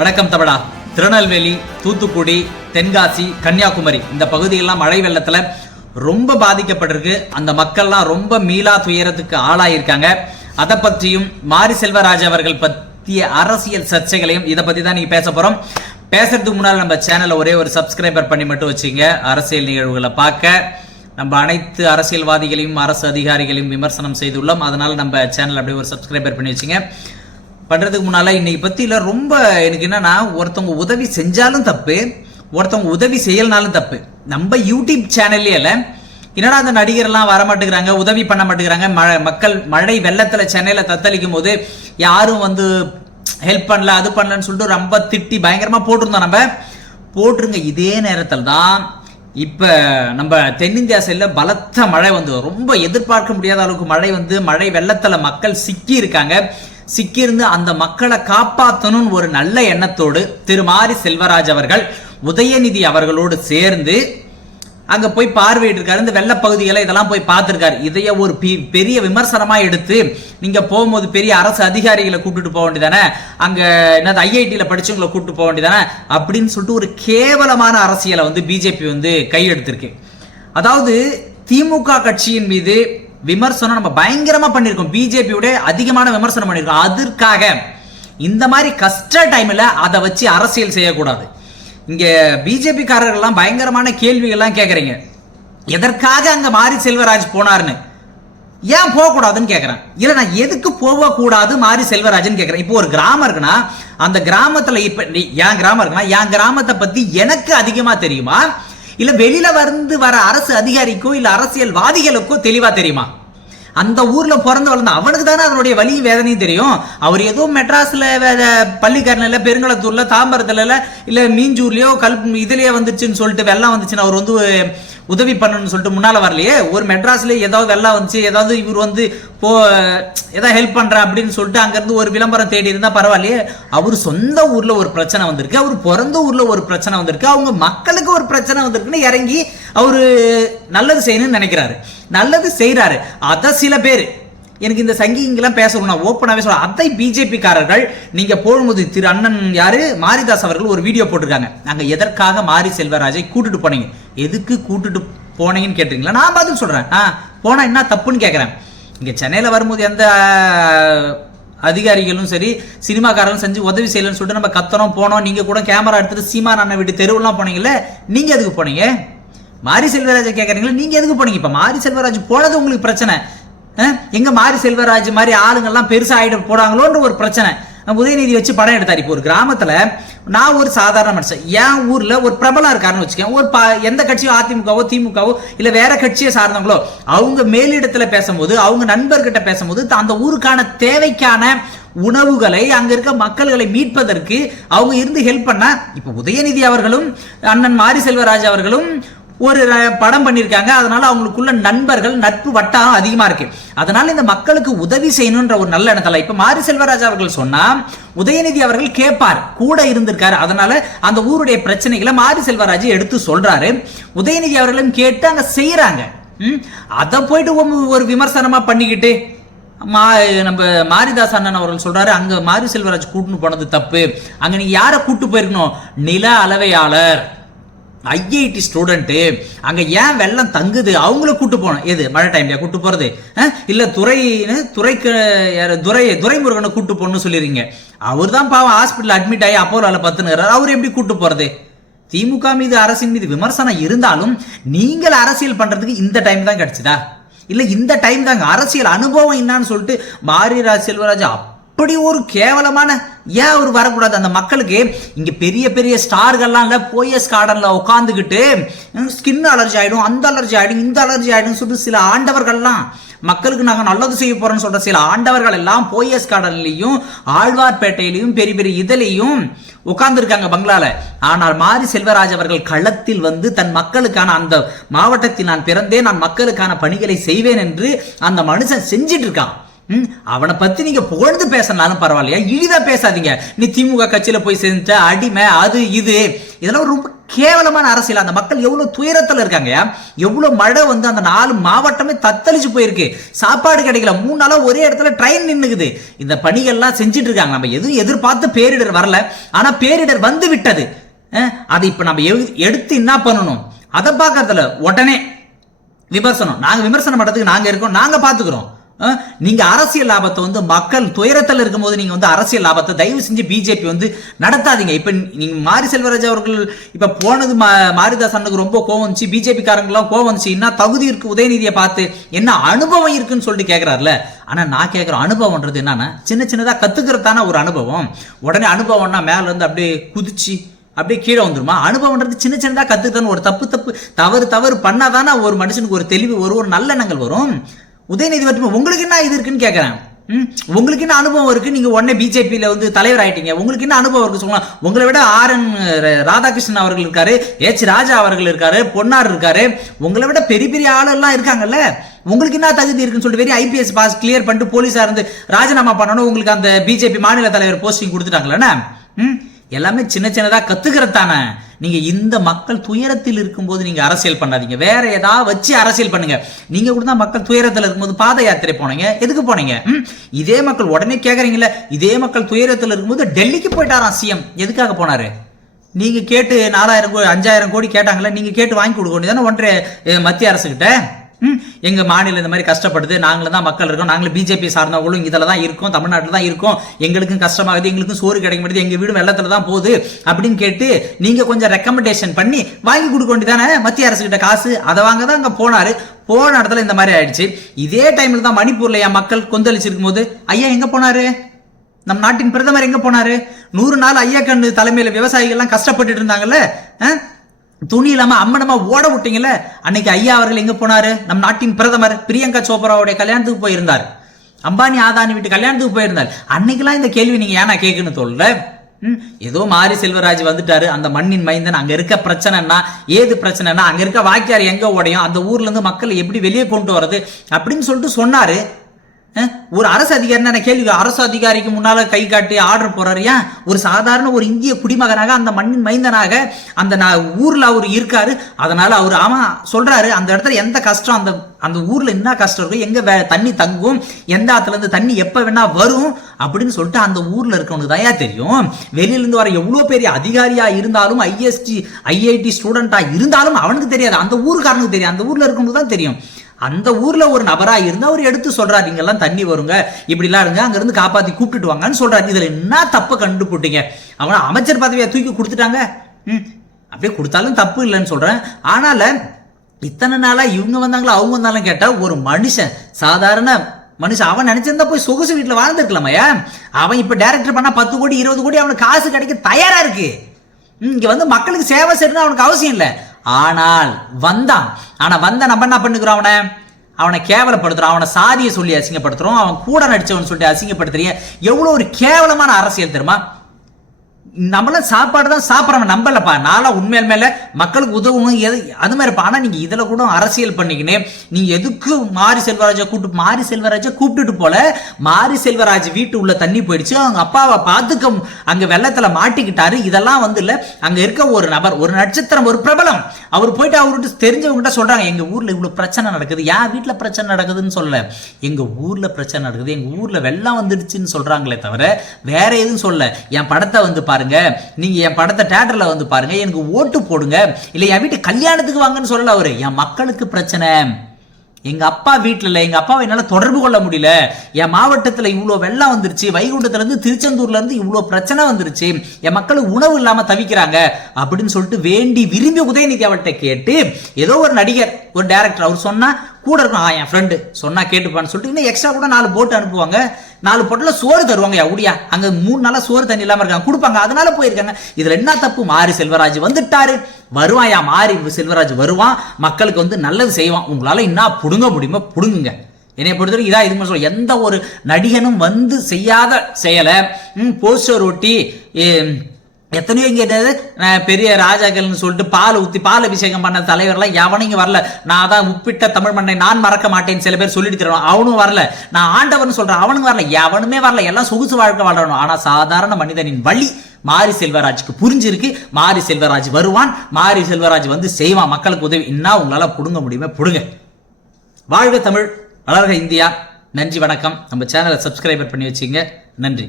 வணக்கம் தமிழா திருநெல்வேலி தூத்துக்குடி தென்காசி கன்னியாகுமரி இந்த பகுதியெல்லாம் மழை வெள்ளத்தில் ரொம்ப பாதிக்கப்பட்டிருக்கு. அந்த மக்கள்லாம் ரொம்ப மீளா துயரத்துக்கு ஆளாயிருக்காங்க. அதை பற்றியும் மாரி செல்வராஜ் அவர்கள் பற்றிய அரசியல் சர்ச்சைகளையும் இதை பற்றி தான் நீங்கள் பேச போகிறோம் பேசுறதுக்கு முன்னால் நம்ம சேனலை ஒரே ஒரு சப்ஸ்கிரைபர் பண்ணி மட்டும் வச்சுங்க. அரசியல் நிகழ்வுகளை பார்க்க நம்ம அனைத்து அரசியல்வாதிகளையும் அரசு அதிகாரிகளையும் விமர்சனம் செய்துள்ளோம். அதனால் நம்ம சேனல் அப்படியே ஒரு சப்ஸ்கிரைபர் பண்ணி வச்சுங்க. பண்ணுறதுக்கு முன்னால் இன்னைக்கு பற்றியில் ரொம்ப எனக்கு என்னென்னா ஒருத்தவங்க உதவி செஞ்சாலும் தப்பு ஒருத்தவங்க உதவி செய்யலனாலும் தப்பு. நம்ம யூடியூப் சேனல்லே இல்லை என்னடா அந்த நடிகர்லாம் வரமாட்டேங்கிறாங்க உதவி பண்ண மாட்டேங்கிறாங்க மழை மக்கள் மழை வெள்ளத்தில் சென்னையில் தத்தளிக்கும் போது யாரும் வந்து ஹெல்ப் பண்ணல அது பண்ணலன்னு சொல்லிட்டு ரொம்ப திட்டி பயங்கரமாக போட்டிருந்தோம் நம்ம. போட்டிருங்க இதே நேரத்தில் தான் இப்போ நம்ம தென்னிந்தியா சைடில் பலத்த மழை வந்து ரொம்ப எதிர்பார்க்க முடியாத அளவுக்கு மழை வந்து மழை வெள்ளத்தில் மக்கள் சிக்கி இருக்காங்க சிக்கியிருந்து அந்த மக்களை காப்பாற்றணும்னு ஒரு நல்ல எண்ணத்தோடு திருமாரி செல்வராஜ் அவர்கள் உதயநிதி அவர்களோடு சேர்ந்து அங்க போய் பார்வையிட்டிருக்காரு. இந்த வெள்ள பகுதிகளை இதெல்லாம் போய் பார்த்துருக்காரு. இதைய ஒரு பெரிய விமர்சனமா எடுத்து நீங்க போகும்போது பெரிய அரசு அதிகாரிகளை கூப்பிட்டு போக வேண்டியதானே? அங்க என்னது ஐஐடியில படிச்சவங்களை கூப்பிட்டு போக வேண்டியதானே? அப்படின்னு சொல்லிட்டு ஒரு கேவலமான அரசியலை வந்து பிஜேபி வந்து கையெடுத்திருக்கு. அதாவது திமுக கட்சியின் மீது விமர்சனம் நம்ம பயங்கரமா பண்ணியிருக்கோம் பிஜேபியோட அதிகமான விமர்சனம் பண்ணியிருக்கோம் அதற்காக இந்த மாதிரி கஷ்ட டைம்ல அதை வச்சு அரசியல் செய்யக்கூடாது. இங்க பிஜேபி காரர்கள்லாம் பயங்கரமான கேள்விகள்லாம் கேட்குறீங்க எதற்காக அங்க மாரி செல்வராஜ் போனாருன்னு ஏன் போகக்கூடாதுன்னு கேட்குறேன் இல்லை நான் எதுக்கு போகக்கூடாது மாரி செல்வராஜன் கேட்குறேன் இப்போ ஒரு கிராமம் இருக்குன்னா அந்த கிராமத்தில் இப்போ என் கிராமம் இருக்குன்னா என் கிராமத்தை பற்றி எனக்கு அதிகமாக தெரியுமா? இல்லை வெளியில வந்து வர அரசு அதிகாரிக்கோ இல்லை அரசியல்வாதிகளுக்கோ தெளிவாக தெரியுமா? அந்த ஊர்ல பிறந்து வளர்ந்த அவனுக்கு தானே அதனுடைய வலி வேதனையும் தெரியும். அவர் ஏதோ மெட்ராஸ்ல வே- பள்ளிக்கரணையில பெருங்களத்தூர்ல தாம்பரத்துல இல்ல மீஞ்சூர்லயோ கல் இதுலயே வந்துச்சுன்னு சொல்லிட்டு வெள்ளம் வந்துச்சுன்னு அவர் வந்து உதவி பண்ணணும்னு சொல்லிட்டு முன்னால வரலையே? ஒரு மெட்ராஸ்ல ஏதாவது வெள்ளம் வந்துச்சு ஏதாவது இவர் வந்து போ ஏதாவது ஹெல்ப் பண்றேன் அப்படின்னு சொல்லிட்டு அங்கிருந்து ஒரு விளம்பரம் தேடி இருந்தா பரவாயில்லையே. அவர் சொந்த ஊர்ல ஒரு பிரச்சனை வந்திருக்கு அவர் பிறந்த ஊர்ல ஒரு பிரச்சனை வந்திருக்கு அவங்க மக்களுக்கு ஒரு பிரச்சனை வந்திருக்குன்னு இறங்கி அவரு நல்லது செய்யணும்னு நினைக்கிறாரு. நல்லது செய்கிறாரு அதான் சில பேர் எனக்கு இந்த சங்கிங்கெல்லாம் பேசணும் நான் ஓப்பனாகவே சொல்ல அதை பிஜேபிக்காரர்கள் நீங்கள் போகும்போது திரு அண்ணன் யாரு? மாரிதாஸ் அவர்கள் ஒரு வீடியோ போட்டிருக்காங்க. நாங்கள் எதற்காக மாரி செல்வராஜை கூட்டிட்டு போனீங்க? எதுக்கு கூட்டிட்டு போனீங்கன்னு கேட்டீங்களா நான் பதில் சொல்கிறேன் ஆ போனால் என்ன தப்புன்னு கேட்குறேன் இங்கே சென்னையில் வரும்போது எந்த அதிகாரிகளும் சரி சினிமாக்காரங்களும் செஞ்சு உதவி செய்யலன்னு சொல்லிட்டு நம்ம கத்தனோம் போனோம் நீங்கள் கூட கேமரா எடுத்துகிட்டு சீமா அண்ணன் வீட்டு தெருவெல்லாம் போனீங்கல்ல நீங்கள் எதுக்கு போனீங்க? மாரி செல்வராஜை கேட்குறீங்களா நீங்கள் எதுக்கு போனீங்க? இப்போ மாரி செல்வராஜ் போனது உங்களுக்கு பிரச்சனை. எங்க மாரி செல்வராஜ் மாதிரி ஆளுங்கெல்லாம் பெருசா ஆயிட்டு போறாங்களோன்ற ஒரு பிரச்சனை. உதயநிதி வச்சு படம் எடுத்தார். இப்போ ஒரு கிராமத்துல நான் ஒரு சாதாரண மனுஷன். என் ஊர்ல ஒரு பிரபலம் இருக்காருன்னு வச்சுக்கேன் ஒரு ப- எந்த கட்சியோ அதிமுகவோ திமுகவோ இல்ல வேற கட்சியை சார்ந்தவங்களோ அவங்க மேலிடத்துல பேசும்போது அவங்க நண்பர்கிட்ட பேசும்போது அந்த ஊருக்கான தேவைக்கான உணவுகளை அங்க இருக்க மக்கள்களை மீட்பதற்கு அவங்க இருந்து ஹெல்ப் பண்ண இப்ப உதயநிதி அவர்களும் அண்ணன் மாரி செல்வராஜ் அவர்களும் ஒரு படம் பண்ணியிருக்காங்க அதனால அவங்களுக்குள்ள நண்பர்கள் நட்பு வட்டாரம் அதிகமா இருக்கு. அதனால இந்த மக்களுக்கு உதவி செய்யணும்ன்ற ஒரு நல்ல எண்ணத்துல இப்ப மாரி செல்வராஜ் அவர்கள் சொன்னா உதயநிதி அவர்கள் கேட்பார். கூட இருந்திருக்காரு. அதனால அந்த ஊருடைய பிரச்சனைகளை மாரி செல்வராஜ் எடுத்து சொல்றாரு. உதயநிதி அவர்களும் கேட்டு அங்க செய்யறாங்க அதை போயிட்டு ஒரு- ஒரு விமர்சனமா பண்ணிக்கிட்டு மா நம்ம மாரிதாஸ் அண்ணன் அவர்கள் சொல்றாரு அங்க மாரி செல்வராஜ் கூட்டுன்னு போனது தப்பு. அங்க நீங்க யாரை கூட்டு போயிருக்கணும்? நில அளவையாளர். ஐஐடி ஸ்டூடெண்ட்டு அங்கே ஏன் வெள்ளம் தங்குது? அவங்கள கூட்டு போகணும். எது? மழை டைம்ல கூட்டு போறது? இல்லை துறை துறைக்கு துறை துரை துரைமுருகனை கூட்டு போகணும்னு சொல்லிடுறீங்க. அவர் தான் பாவம் ஹாஸ்பிட்டல் அட்மிட் ஆகி அப்போலோல பத்துனுறாரு அவர் எப்படி கூட்டு போறது? திமுக மீது அரசின் மீது விமர்சனம் இருந்தாலும் நீங்கள் அரசியல் பண்றதுக்கு இந்த டைம் தான் கிடைச்சதா? இல்லை இந்த டைம் தாங்க அரசியல் அனுபவம் என்னன்னு சொல்லிட்டு மாரிராஜ் செல்வராஜ் அப்படி ஒரு கேவலமான ஏன் அவர் வரக்கூடாது? அந்த மக்களுக்கு இங்க பெரிய பெரிய ஸ்டார்கள்லாம் இல்ல போயஸ் கார்டன்ல உட்காந்துக்கிட்டு ஸ்கின் அலர்ஜி ஆயிடும் அந்த அலர்ஜி ஆயிடும் இந்த அலர்ஜி ஆயிடும் சொல்லிட்டு சில ஆண்டவர்கள்லாம் மக்களுக்கு நாங்கள் நல்லது செய்ய போறோம்னு சொல்ற சில ஆண்டவர்கள் எல்லாம் போயஸ் கார்டன்லேயும் ஆழ்வார்பேட்டையிலையும் பெரிய பெரிய இதிலையும் உட்கார்ந்துருக்காங்க பங்களால. ஆனால் மாரி செல்வராஜ் அவர்கள் களத்தில் வந்து தன் மக்களுக்கான அந்த மாவட்டத்தில் நான் பிறந்தேன் நான் மக்களுக்கான பணிகளை செய்வேன் என்று அந்த மனுஷன் செஞ்சிட்டு இருக்கான். அவனை பத்தி நீங்க புகழ்ந்து பேசினாலும் பரவாயில்லையா? இழிவா பேசாதீங்க. நீ திமுக கட்சியில போய் செஞ்ச அடிமை அது இது இதெல்லாம் ரொம்ப கேவலமான அரசியல். அந்த மக்கள் எவ்வளவு துயரத்துல இருக்காங்க எவ்வளவு மழை வந்து அந்த நாலு மாவட்டமே தத்தளிச்சு போயிருக்கு. சாப்பாடு கிடைக்கல. மூணு நாளா ஒரே இடத்துல ட்ரெயின் நின்னுக்குது. இந்த பணிகள்லாம் செஞ்சுட்டு இருக்காங்க. நம்ம எதுவும் எதிர்பார்த்து பேரிடர் வரல. ஆனா பேரிடர் வந்து விட்டது. அதை இப்ப நம்ம எடுத்து என்ன பண்ணணும்? அதை பார்க்கறதுல உடனே விமர்சனம். நாங்க விமர்சனம் பண்றதுக்கு நாங்க இருக்கோம். நாங்க பாத்துக்கிறோம் நீங்கள் நீங்க அரசியல் லாபத்தை வந்து மக்கள் துயரத்தில் இருக்கும்போது நீங்க வந்து அரசியல் லாபத்தை தயவு செஞ்சு பிஜேபி வந்து நடத்தாதீங்க. இப்ப நீங்க மாரி செல்வராஜ் அவர்கள் இப்ப போனது மா- மாரிதாஸ் ரொம்ப கோவம் வந்துச்சு. பிஜேபிக்காரங்களாம் கோவம் வந்துச்சு. என்ன தகுதி இருக்கு உதயநிதியை பார்த்து என்ன அனுபவம் இருக்குன்னு சொல்லிட்டு கேக்குறாருல. ஆனா நான் கேட்குற அனுபவம்ன்றது என்னன்னா சின்ன சின்னதா கத்துக்கிறதான ஒரு அனுபவம். உடனே அனுபவம்னா மேல இருந்து அப்படியே குதிச்சு அப்படியே கீழே வந்துருமா? அனுபவம்ன்றது சின்ன சின்னதா கத்துக்கணும் ஒரு தப்பு தப்பு தவறு தவறு பண்ணாதானே ஒரு மனுஷனுக்கு ஒரு தெளிவு வரும் ஒரு நல்லெண்ணங்கள் வரும். உதயநிதி மட்டும் உங்களுக்கு என்ன இது இருக்குன்னு கேட்குறேன் ம், உங்களுக்கு என்ன அனுபவம் இருக்கு? நீங்க உடனே பிஜேபியில வந்து தலைவர் ஆயிட்டீங்க. உங்களுக்கு என்ன அனுபவம் இருக்கு சொல்லலாம். உங்களை விட ஆர் என் ராதாகிருஷ்ணன் அவர்கள் இருக்காரு எச் ராஜா அவர்கள் இருக்காரு பொன்னார் இருக்காரு. உங்களை விட பெரிய பெரிய ஆளெல்லாம் இருக்காங்கல்ல. உங்களுக்கு என்ன தகுதி இருக்குன்னு சொல்லிட்டு வெறும் ஐபிஎஸ் பாஸ் கிளியர் பண்ணிட்டு போலீஸா இருந்து ராஜினாமா பண்ணணும். உங்களுக்கு அந்த பிஜேபி மாநில தலைவர் போஸ்டிங் கொடுத்துட்டாங்களே ம்? எல்லாமே சின்ன சின்னதா கத்துக்கிறது தானே. நீங்க இந்த மக்கள் துயரத்தில் இருக்கும்போது நீங்க அரசியல் பண்ணாதீங்க. வேற ஏதாவது வச்சு அரசியல் பண்ணுங்க. நீங்க கூட தான் மக்கள் துயரத்தில் இருக்கும்போது பாத யாத்திரை போனீங்க. எதுக்கு போனீங்க? இதே மக்கள் உடனே கேக்குறீங்களே இதே மக்கள் துயரத்தில் இருக்கும்போது டெல்லிக்கு போயிட்டாராம் சிஎம். எதுக்காக போனாரு? நீங்க கேட்டு நாலாயிரம் கோடி அஞ்சாயிரம் கோடி கேட்டாங்களே நீங்க கேட்டு வாங்கி கொடுக்க வேண்டியதானே ஒன்றரை மத்திய அரசுகிட்ட? எங்கள் மாநிலம் இந்த மாதிரி கஷ்டப்படுது நாங்களும் தான் மக்கள் இருக்கோம் நாங்களும் பிஜேபி சார்ந்தவங்களும் இதில் தான் இருக்கோம் தமிழ்நாட்டில் தான் இருக்கோம். எங்களுக்கும் கஷ்டமாகுது எங்களுக்கும் சோறு கிடைக்க மாட்டேது எங்கள் வீடு வெள்ளத்துல தான் போகுது அப்படின்னு கேட்டு நீங்கள் கொஞ்சம் ரெக்கமெண்டேஷன் பண்ணி வாங்கி கொடுக்க வேண்டியதானே? மத்திய அரசு கிட்ட காசு அதை வாங்க தான் அங்கே போனார். போன இடத்துல இந்த மாதிரி ஆயிடுச்சு. இதே டைமில் தான் மணிப்பூரில் என் மக்கள் கொந்தளிச்சிருக்கும் போது ஐயா எங்கே போனாரு? நம் நாட்டின் பிரதமர் எங்கே போனாரு? நூறு நாள் ஐயா கண்ணு தலைமையில் விவசாயிகள்லாம் கஷ்டப்பட்டுட்டு இருந்தாங்கல்ல துணி இல்லாம அம்மனமா ஓட விட்டீங்கல்ல? அன்னைக்கு ஐயா அவர்கள் எங்க போனாரு? நம் நாட்டின் பிரதமர் பிரியங்கா சோப்ராவுடைய கல்யாணத்துக்கு போயிருந்தார். அம்பானி ஆதானி வீட்டு கல்யாணத்துக்கு போயிருந்தார். அன்னைக்கெல்லாம் இந்த கேள்வி நீங்க ஏன்னா கேட்குன்னு சொல்லல ம், ஏதோ மாரி செல்வராஜ் வந்துட்டாரு. அந்த மண்ணின் மைந்தன். அங்க இருக்க பிரச்சனைனா ஏது பிரச்சனைனா அங்க இருக்க வாக்கியார் எங்க உடையும்? அந்த ஊர்ல இருந்து மக்களை எப்படி வெளியே கொண்டு வர்றது? அப்படின்னு சொல்லிட்டு சொன்னாரு. ஒரு அரசு அதிகாரி கேள்வி? அரசு அதிகாரிக்கு முன்னால கை காட்டி ஆர்டர் போறாரு ஏன் ஒரு சாதாரண ஒரு இந்திய குடிமகனாக அந்த மண்ணின் மைந்தனாக அந்த ஊர்ல அவர் இருக்காரு. அதனால அவர் ஆமா சொல்றாரு. அந்த இடத்துல எந்த கஷ்டம்? அந்த அந்த ஊர்ல என்ன கஷ்டம் இருக்கும் எங்க வே- தண்ணி தங்கும் எந்த ஆத்துல இருந்து தண்ணி எப்ப வேணா வரும் அப்படின்னு சொல்லிட்டு அந்த ஊர்ல இருக்கவனுக்கு தான் தெரியும்? வெளியில இருந்து வர எவ்வளவு பெரிய அதிகாரியா இருந்தாலும் ஐஎஸ்டி ஐஐடி ஸ்டூடெண்டா இருந்தாலும் அவனுக்கு தெரியாது. அந்த ஊருக்காரனுக்கு தெரியும் அந்த ஊர்ல இருக்கவனுக்கு தான் தெரியும். அந்த ஊர்ல ஒரு நபராக இருந்து அவர் எடுத்து சொல்றாரு இங்கெல்லாம் தண்ணி வருங்க இப்படிலாம் இருங்க அங்கேருந்து காப்பாற்றி காப்பாத்தி கூப்பிட்டுட்டு வாங்கன்னு சொல்றாரு. இதுல என்ன தப்பை கண்டுபிட்டீங்க அவனை அமைச்சர் பதவியை தூக்கி கொடுத்துட்டாங்க. ம், அப்படியே கொடுத்தாலும் தப்பு இல்லைன்னு சொல்றேன். ஆனால இத்தனை நாளா இவங்க வந்தாங்களா அவங்க வந்தாலும் கேட்டா ஒரு மனுஷன் சாதாரண மனுஷன் அவன் நினைச்சிருந்தா போய் சொகுசு வீட்டில் வாழ்ந்துருக்கலாமையா அவன் இப்போ டேரக்டர் பண்ணால் பத்து கோடி இருபது கோடி அவனுக்கு காசு கிடைக்க தயாராக இருக்கு. இங்கே வந்து மக்களுக்கு சேவை செய்யணும்னு அவனுக்கு அவசியம் இல்லை. ஆனால் வந்தான். ஆனா வந்த நம்ம என்ன பண்ணுகிறோம் அவனை? அவனை கேவலப்படுத்துறோம். அவனை சாதியை சொல்லி அசிங்கப்படுத்துறோம். அவன் கூட நடிச்சவன் சொல்லிட்டு அசிங்கப்படுத்துறிய. எவ்வளவு ஒரு கேவலமான அரசியல் தெரியுமா? நம்மளாம் சாப்பாடு தான் சாப்பிட்றவன் நம்பலப்பா. நாளாக உண்மையில மேல மக்களுக்கு உதவணும். எது அது மாதிரிப்பா ஆனால் நீங்க இதில் கூட அரசியல் பண்ணிக்கினே நீங்கள் எதுக்கு மாரி செல்வராஜை கூப்பிட்டு மாரி செல்வராஜை கூப்பிட்டுட்டு போல? மாரி செல்வராஜ் வீட்டு உள்ள தண்ணி போயிடுச்சு. அவங்க அப்பாவை பார்த்துக்க அங்க வெள்ளத்துல மாட்டிக்கிட்டாரு. இதெல்லாம் வந்து இல்லை. அங்க இருக்க ஒரு நபர் ஒரு நட்சத்திரம் ஒரு பிரபலம். அவர் போயிட்டு அவர்கிட்ட தெரிஞ்சவங்ககிட்ட சொல்றாங்க எங்க ஊர்ல இவ்வளவு பிரச்சனை நடக்குது. என் வீட்டில் பிரச்சனை நடக்குதுன்னு சொல்லல. எங்க ஊர்ல பிரச்சனை நடக்குது. எங்க ஊர்ல வெள்ளம் வந்துடுச்சுன்னு சொல்றாங்களே தவிர வேற எதுவும் சொல்ல என் படத்தை வந்து பாருங்க. நீங்க என் படத்தை தேட்டர்ல வந்து பாருங்க. எனக்கு ஓட்டு போடுங்க. இல்ல என் வீட்டு கல்யாணத்துக்கு வாங்கன்னு சொல்லல அவரு. என் மக்களுக்கு பிரச்சனை. எங்க அப்பா வீட்டுல இல்ல. எங்க அப்பாவை என்னால தொடர்பு கொள்ள முடியல. என் மாவட்டத்துல இவ்வளவு வெள்ளம் வந்துருச்சு. வைகுண்டத்துல இருந்து திருச்செந்தூர்ல இருந்து இவ்வளவு பிரச்சனை வந்துருச்சு. என் மக்களுக்கு உணவு இல்லாம தவிக்கிறாங்க. அப்படின்னு சொல்லிட்டு வேண்டி விரும்பி உதயநிதி அவர்கிட்ட கேட்டு ஏதோ ஒரு நடிகர் ஒரு டேரக்டர் அவர் சொன்னா கூட இருக்கும் ஆ என் ஃப்ரெண்டு சொன்னா கேட்டுப்பான்னு சொல்லிட்டு இன்னும் எக்ஸ்ட்ரா கூட நாலு போட்டு அனுப்புவாங்க. நாலு போட்டுல சோறு தருவாங்க. யா உடியா மூணு நாளாக சோறு தண்ணி இல்லாமல் இருக்காங்க. கொடுப்பாங்க. அதனால போயிருக்காங்க. இதில் என்ன தப்பு? மாரி செல்வராஜ் வந்துட்டாரு. வருவான் யா மாரி செல்வராஜ் வருவான். மக்களுக்கு வந்து நல்லது செய்வான். உங்களால் என்ன பிடுங்க முடியுமோ பிடுங்குங்க. என்னை பொறுத்தவரைக்கும் இதான் இது சொல்ல எந்த ஒரு நடிகனும் வந்து செய்யாத செயலை போஸ்டர் ஒட்டி எத்தனையோ கேட்டது என்னது, பெரிய ராஜாக்கள்னு சொல்லிட்டு பால் ஊத்தி பால் அபிஷேகம் பண்ண தலைவர்லாம் எவனும் இங்க வரல. நான் தான் உப்பிட்ட தமிழ் மண்ணை நான் மறக்க மாட்டேன்னு சில பேர் சொல்லிட்டு தருவான் அவனும் வரல. நான் ஆண்டவன் சொல்றேன் அவனும் வரல. எவனுமே வரல. எல்லாம் சொகுசு வாழ்க்கை வாழணும் ஆனா சாதாரண மனிதனின் வழி மாரி செல்வராஜுக்கு புரிஞ்சிருக்கு. மாரி செல்வராஜ் வருவான். மாரி செல்வராஜ் வந்து செய்வான். மக்களுக்கு உதவி. என்ன உங்களால புடுங்க முடியுமே புடுங்க. வாழ்க தமிழ் வளர்க இந்தியா. நன்றி வணக்கம். நம்ம சேனலை சப்ஸ்கிரைபர் பண்ணி வச்சுங்க நன்றி.